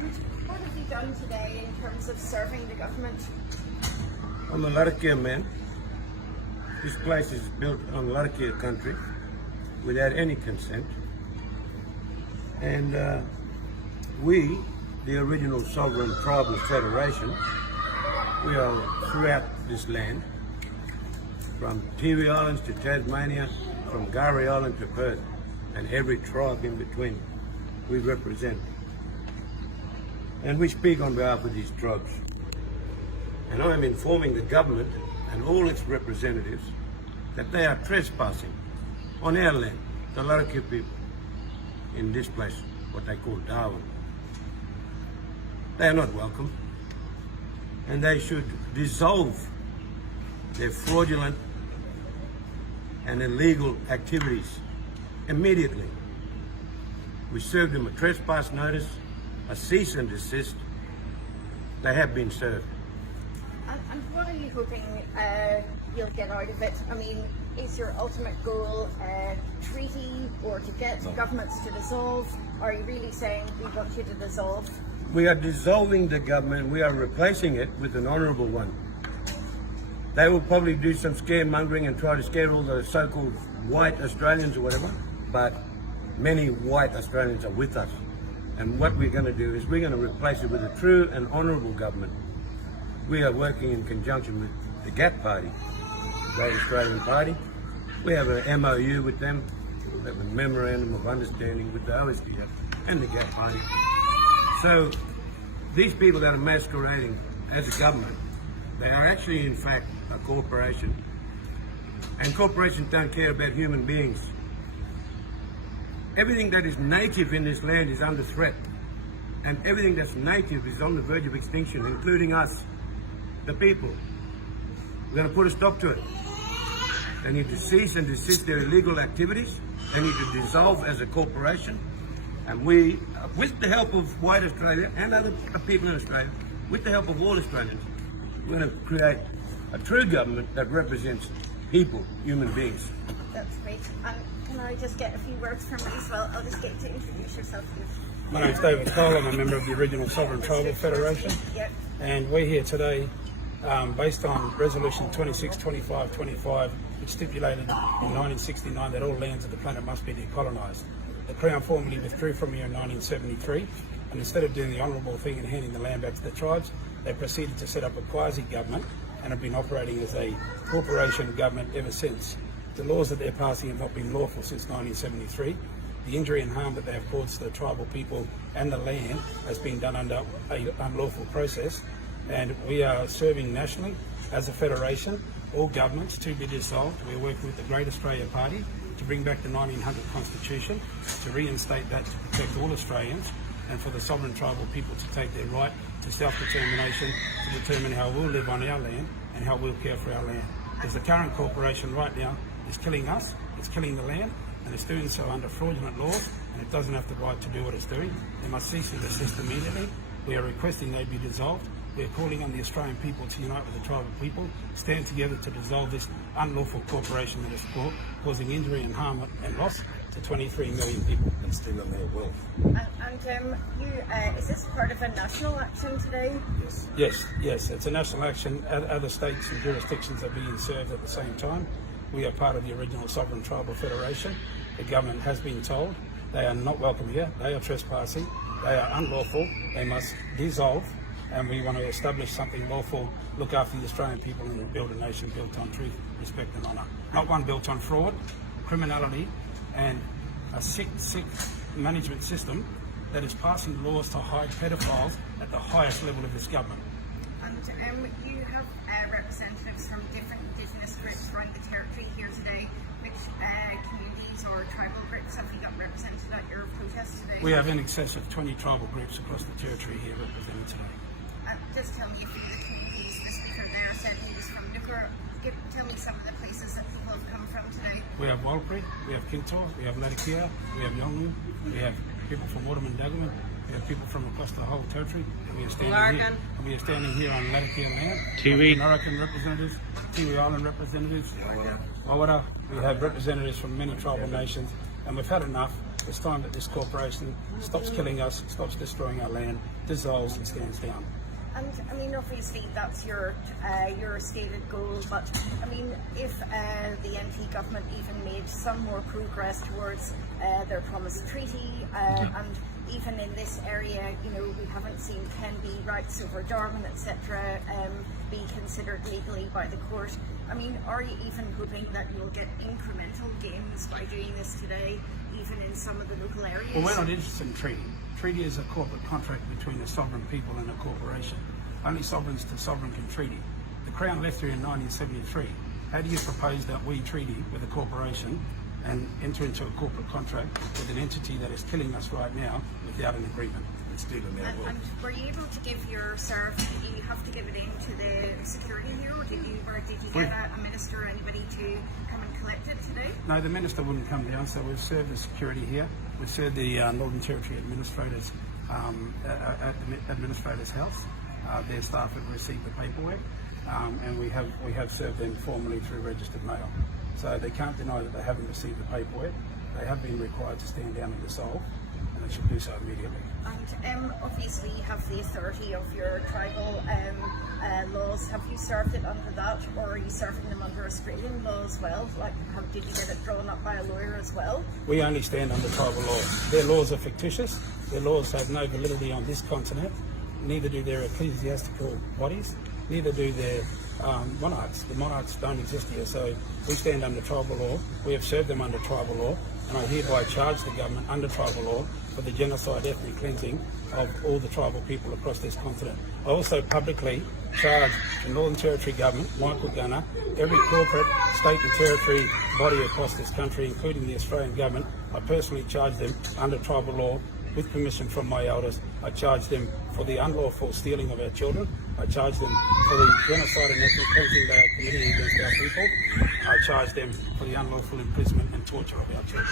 And what have you done today in terms of serving the government? I'm a Larrakia man. This place is built on Larrakia country without any consent. And we, the original Sovereign Tribal Federation, we are throughout this land, from Tiwi Islands to Tasmania, from Gari Island to Perth, and every tribe in between we represent. And we speak on behalf of these tribes. And I am informing the government and all its representatives that they are trespassing on our land, the Larrakia people, in this place, what they call Darwin. They are not welcome, and they should dissolve their fraudulent and illegal activities immediately. We served them a trespass notice, a cease and desist. They have been served. And what are you hoping you'll get out of it? I mean, is your ultimate goal a treaty or to get governments to dissolve? Or are you really saying we want you to dissolve? We are dissolving the government. We are replacing it with an honourable one. They will probably do some scaremongering and try to scare all the so-called white Australians or whatever, but many white Australians are with us. And what we're going to do is we're going to replace it with a true and honourable government. We are working in conjunction with the GAP Party, the Great Australian Party. We have an MOU with them. We have a Memorandum of Understanding with the OSDF and the GAP Party. So these people that are masquerading as a government, they are actually in fact a corporation. And corporations don't care about human beings. Everything that is native in this land is under threat. And everything that's native is on the verge of extinction, including us, the people. We're going to put a stop to it. They need to cease and desist their illegal activities. They need to dissolve as a corporation. And we, with the help of white Australia and other people in Australia, with the help of all Australians, we're going to create a true government that represents people, human beings. That's great. And can I just get a few words from you as well? I'll just get you to introduce yourself, please. My name's David Cole. I'm a member of the original Sovereign Tribal Federation. Yep. And we're here today based on Resolution 262525, which stipulated in 1969 that all lands of the planet must be decolonised. The Crown formally withdrew from here in 1973, and instead of doing the honourable thing and handing the land back to the tribes, they proceeded to set up a quasi-government and have been operating as a corporation government ever since. The laws that they're passing have not been lawful since 1973. The injury and harm that they have caused to the tribal people and the land has been done under an unlawful process, and we are serving nationally as a federation, all governments to be dissolved. We're working with the Great Australian Party to bring back the 1900 Constitution, to reinstate that to protect all Australians, and for the sovereign tribal people to take their right to self-determination, to determine how we'll live on our land and how we'll care for our land. Because the current corporation right now is killing us, it's killing the land, and it's doing so under fraudulent laws, and it doesn't have the right to do what it's doing. They must cease and desist immediately. We are requesting they be dissolved. We are calling on the Australian people to unite with the tribal people, stand together to dissolve this unlawful corporation that is causing injury and harm and loss to 23 million people and stealing their wealth. Is this part of a national action today? Yes, it's a national action. Other states and jurisdictions are being served at the same time. We are part of the original Sovereign Tribal Federation. The government has been told they are not welcome here. They are trespassing. They are unlawful. They must dissolve. And we want to establish something lawful, look after the Australian people and build a nation built on truth, respect and honour. Not one built on fraud, criminality and a sick management system that is passing laws to hide pedophiles at the highest level of this government. And you have representatives from different Indigenous groups around the territory here today. Which communities or tribal groups have you got represented at your protest today? We have in excess of 20 tribal groups across the territory here represented today. Just tell me a few of the communities. The speaker there said he was from Nooker. Tell me some of the places that people have come from today. We have Walpri, we have Kintor, we have Latakia, we have Yolngu, we have people from Waterman Dagoman, we have people from across the whole territory, and we are standing here on Latakia land. Tiwi. American representatives, Tiwi Island representatives, Wawara. We have representatives from many tribal nations, and we've had enough. It's time that this corporation stops killing us, stops destroying our land, dissolves and stands down. And I mean, obviously that's your stated goal, but I mean, if the NT government even made some more progress towards their promised treaty, and even in this area, you know, we haven't seen Kenby rights over Darwin, etc., be considered legally by the court. I mean, are you even hoping that you'll get incremental gains by doing this today, even in some of the local areas? Well, we're not interested in treaty. Treaty is a corporate contract between a sovereign people and a corporation. Only sovereigns to sovereign can treaty. The Crown left here in 1973. How do you propose that we treaty with a corporation and enter into a corporate contract with an entity that is killing us right now without an agreement? It's still in their And were you able to give your serve? Did you have to give it in to the security here, or did you get a minister or anybody to come and collect it today? No, the minister wouldn't come down, so we've served the security here. We've served the Northern Territory administrators at the administrators' house. Their staff have received the paperwork, and we have served them formally through registered mail. So they can't deny that they haven't received the paperwork. They have been required to stand down and dissolve, and they should do so immediately. And obviously you have the authority of your tribal laws. Have you served it under that, or are you serving them under Australian law as well? Like, did you get it drawn up by a lawyer as well? We only stand under tribal law. Their laws are fictitious. Their laws have no validity on this continent. Neither do their ecclesiastical bodies. Neither do their monarchs. The monarchs don't exist here, so we stand under tribal law. We have served them under tribal law, and I hereby charge the government under tribal law for the genocide, ethnic cleansing of all the tribal people across this continent. I also publicly charge the Northern Territory government, Michael Gunner, every corporate, state and territory body across this country, including the Australian government. I personally charge them under tribal law with permission from my elders. I charge them for the unlawful stealing of our children. I charge them for the genocide and ethnic cleansing they are committing against our people. I charge them for the unlawful imprisonment and torture of our children.